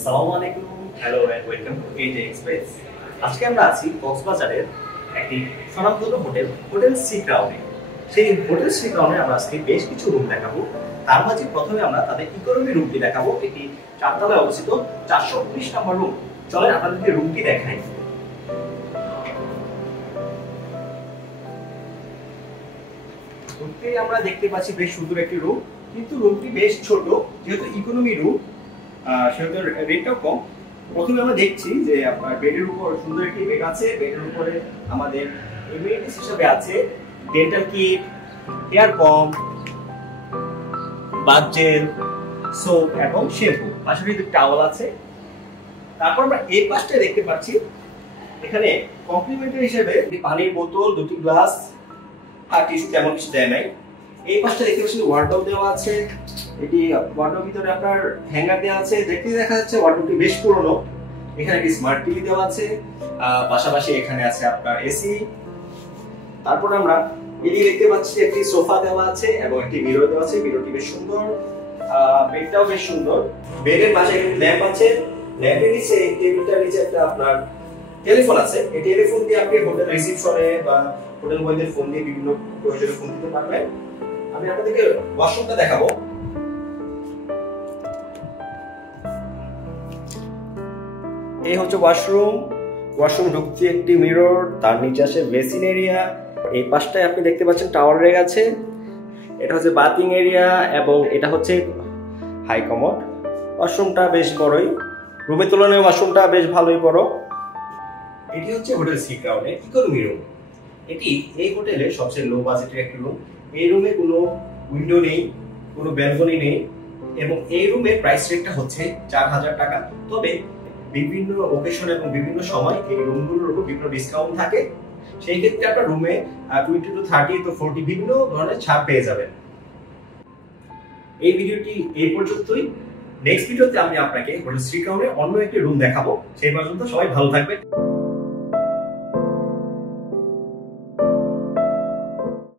আসসালামু আলাইকুম, hello and welcome to AJ Express. আজকে আমরা আছি কক্সবাজারের একটি স্বনামধন্য হোটেল সি ক্রাউনে। সেই হোটেল সি ক্রাউনে আমরা আজকে বেশ কিছু রুম দেখাবো। তার মাঝে প্রথমে আমরা তাদের ইকোনমি রুমটি দেখাবো। এটি 4 তলায় অবস্থিত 419 নম্বর রুম। চলেন আপনাদেরকে রুমটি দেখাই। রুমটি আমরা দেখতে পাচ্ছি বেশ সুন্দর একটি রুম, কিন্তু রুমটি বেশ ছোট, যেহেতু ইকোনমি রুম সেহেতু রেটটাও কম। প্রথমে আমরা দেখছি যে আপনার বেডের উপর সুন্দর একটি বেড আছে। বেডের উপরে আমাদের এমিনিটিস হিসেবে আছে ডেন্টাল কিট, হেয়ার কম, বাথ জেল, সোপ এবং শ্যাম্পু, পাশাপাশি টাওয়াল আছে। তারপর আমরা এই পাশটা দেখতে পাচ্ছি, এখানে কমপ্লিমেন্টারি হিসেবে পানির বোতল, দুটি গ্লাস আর টিস্যু তেমন কিছু দেয় নাই। এই পাশটা দেখতে পাচ্ছি ওয়ার্ডরোব দেওয়া আছে। এটি ওয়ার্ডরোবের ভিতরে আপনার হ্যাঙ্গার দেওয়া আছে। দেখতে দেখা যাচ্ছে ওয়ার্ডরোবটি বেশ পুরনো। এখানে একটি স্মার্ট টিভি দেওয়া আছে, পাশাপাশি এখানে আছে আপনার এসি। তারপর আমরা এদিকে দেখতে পাচ্ছি একটি সোফা দেওয়া আছে এবং একটি মিরর দেওয়া আছে। মিররটি বেশ সুন্দর, বেডটাও বেশ সুন্দর। বেডের পাশে একটি ল্যাম্প আছে। ল্যাম্পের নিচে টেবিলটার নিচে একটা আপনার টেলিফোন আছে। এই টেলিফোন দিয়ে আপনি হোটেল রিসিপশনে বা হোটেল বয়দের ফোন দিয়ে বিভিন্ন প্রয়োজনে ফোন দিতে পারবেন। আমি আপনাদেরকে ওয়াশরুমটা দেখাবো। এই হচ্ছে ওয়াশরুম। ওয়াশরুম ঢুকছে একটি মিরর, তার নিচে আছে বেসিন এরিয়া। এই পাশটায় আপনি দেখতে পাচ্ছেন টাওয়াল রেক আছে। এটা হচ্ছে বাথিং এরিয়া এবং এটা হচ্ছে হাই কমোড। ওয়াশরুমটা বেশ বড়ই, রুমের তুলনায় ওয়াশরুমটা বেশ ভালোই বড়। এটি হচ্ছে হোটেল সি ক্রাউনের ইকোনমি রুম। এটি এই হোটেলের সবচেয়ে লো বাজেটের একটি রুম। এই রুমে কোনো উইন্ডো নেই, কোনো ব্যালকনি নেই এবং এই রুমের প্রাইস রেটটা হচ্ছে 4000 টাকা। তবে বিভিন্ন ওকেশন এবং বিভিন্ন সময় এই রুমগুলোর উপর বিভিন্ন ডিসকাউন্ট থাকে। সেই ক্ষেত্রে আপনার রুমে 20 to 30 to 40 বিভিন্ন ধরনের ছাড় পেয়ে যাবেন। এই ভিডিওটি এই পর্যন্তই। নেক্সট ভিডিওতে আমি আপনাকে হোটেল সি ক্রাউনের অন্য একটি রুম দেখাবো। সেই পর্যন্ত সবাই ভালো থাকবেন।